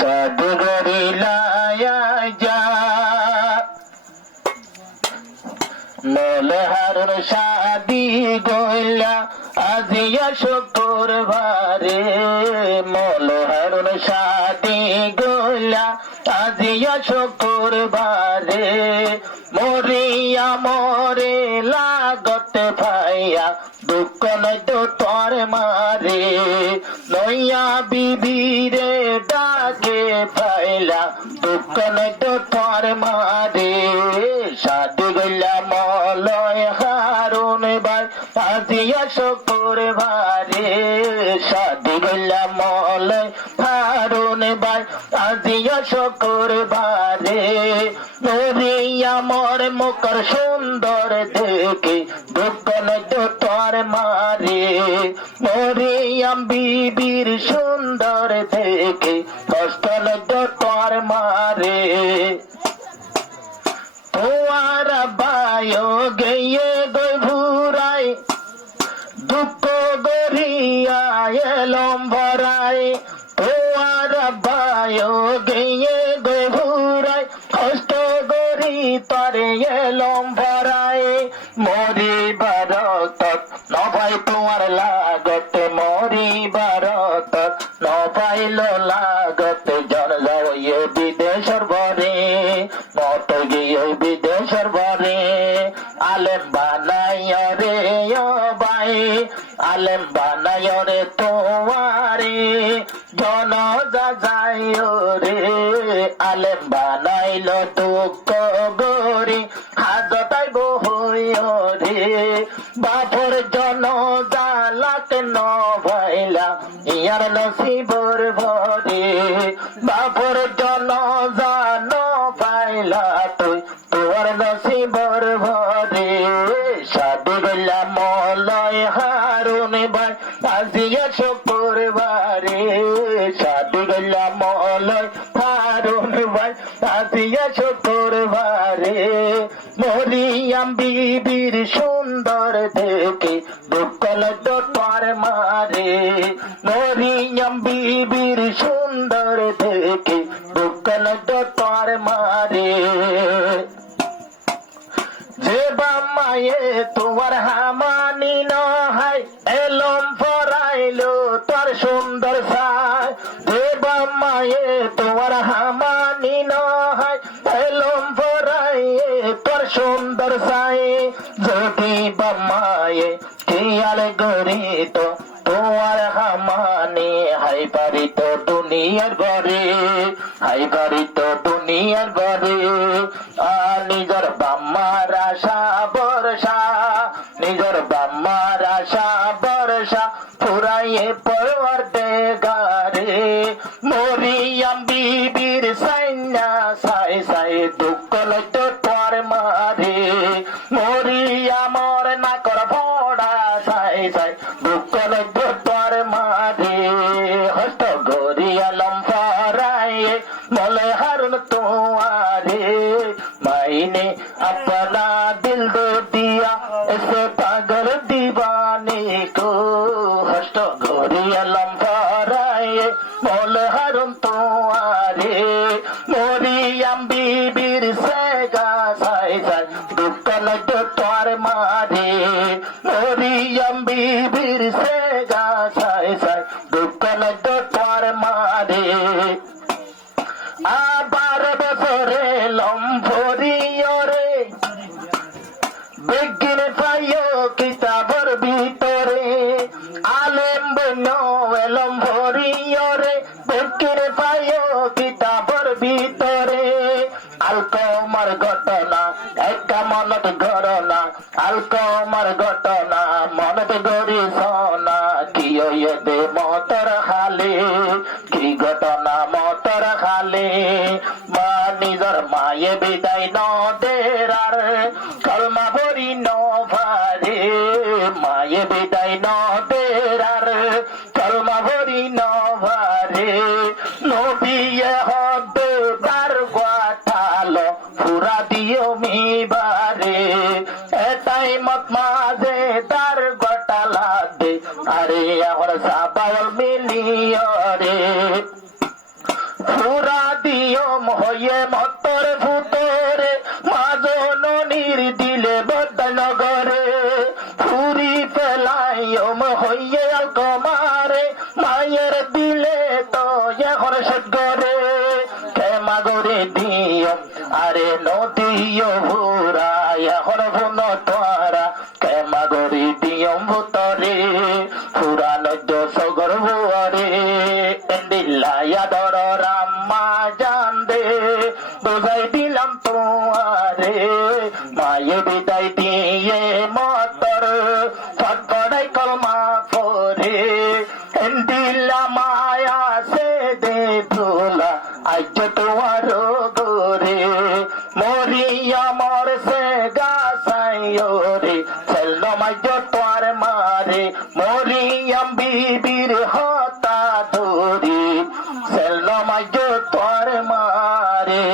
সাধুগরি লায়া যা মলে হারুন শাদি গইলা আজিয়া শুক্রবারে মলে হারুন শাদি গইলা আজিয়া শুক্রবারে মরিয়া মরে লাগত ভাইয়া দুঃখ নয়তো তোর মারে নইয়া বিবিরে ডাকে ফাইলা দুঃখ নয়তো তোর মারে সাধু গইলা মলয় হারুন ভাই আজিয়া শুক্রবারে সাধু গইলা মলয় হারুন ভাই আজিয়া শুক্রবারে নরিয়া মোর মুখর সুন্দর দেখে দুঃখ নয়তো তোর মারে মরিয়াম বিবির সুন্দর দেখে কষ্ট নয়তো তোর মারে তোমার বায়ো গেয়ে গই ভুরাই দুঃখ গরিয়া এলম ভরাই তোমার বায়ো গেয়ে গই ভুরাই কষ্ট গরি তরে এলম ভরাই মরি বারত নভাই তোমার লাগত মরি বারত নভাইল লাগত জন যাও বিদেশর ভরে মত গিয়ে বিদেশর ভরে আলেম বানাই রে ও ভাই আলেম বানাই রে তোমারে জন যাই রে আলেম বানাইল দুঃখ গরি হাজতাই বহই রে বাপর জন জালাত ন ভাইলা ইয়ার নসিবর ভরে বাপর জন জান পাইলা তুই তোর নসিবর ভরে সাধু গইলা মলয় হারুন ভাই আজিয়া শুক্রবারে সাধু গইলা মলয় হারুন ভাই আজিয়া শুক্রবারে মরিয়াম বিবির সুন্দর দেখে দুঃখ নয়তো তোর মারে মরিয়াম বিবির সুন্দর দেখে দুঃখ নয়তো তোর মারে যে বাম্মায়ে তোমার হামানি নহাই এলম ফরাইলো তোর সুন্দর সায় যে বাম্মায়ে তোমার হামানি নহাই এলম ফরাইয়ে তোর সুন্দর সায় যদি বাম্মায়ে খেয়াল গরিত তোমার হামানি হাই পারিত দুনিয়ার ঘরে হাই পারিত দুনিয়ার ঘরে আর নিজের বাম্মার আশা বর্ষা নিজের বাম্মার আশা বর্ষা ফুরাইয়ে পড়তে গারে মরিয়াম বিবির সাইনা সাই সাই দুঃখ নয়তো তোর মারে মরিয়ামর না কর ভোড়া সাই সাই দুঃখ নয়তো তোর মারে হস্ত গরিয়ালম ফরাইয়ে মলে হারুন তোমারে मायने अपना दिल दे दिया ऐसे पागल दीवाने को हस्त गोरी अलम फराए मोल हरुम तुम्हारे मोरियम बीबीर सेगा साई साई दुख नयतो तोर मारे मोरियम बीबीर सेगा साई साई दुख नयतो तोर मारे আবার বছরে লম্ফরিও রে বিজ্ঞান পাইও কিতাবর ভিতরে আলেম বন্য লম্ফরিও রে বিজ্ঞান পাইও কিতাবর ভিতরে আলকমার ঘটনা একটা মনত ঘটনা আলকমার ঘটনা মনত গড়ি সোনা কি দে মতর হালে কি ঘটনা মতর হালে মা নিজর মায়ে বিদায় ন দেরার কলমা ভরি ন ভারে মায়ে বিদায় ন দেরার কলমা ভরি ন ভারে নবিয়ে হদে তার গাঠালো ফুরা দিও মি বারে এটাই মত মাঝে তার গটালা দে আরে আমার সাবাল মিলিও রে ফুরা দিয়ম হয়ে মতর ভূতরে মাজননির দিলে বদনগরে ফুরি ফেলাইম হইয়ে কমারে মায়ের দিলে তো এখন সগরে ক্ষমা করে দিয়ম আরে নদীয় ভুরা এখন ভুন তোরা ক্ষমা করে দিয়ম ভূতরে ফুরা নদ্য সগর ভুয়ারে এন্দিল্লায়া দর রাম্মা জানদে বোঝাই দিলাম তোমারে মায়ে বিদায় দিয়ে মতর ফটফটাই কলমা পরে এন্দিল্লা মায়া সে দে ভোলা আজ তোমার গোরে মরিয়া মর সে গাছাইরে ছেল মাজ তোর মারে মরিয়াম বিবির হতা ধরি ছেল মাজ তোর মারে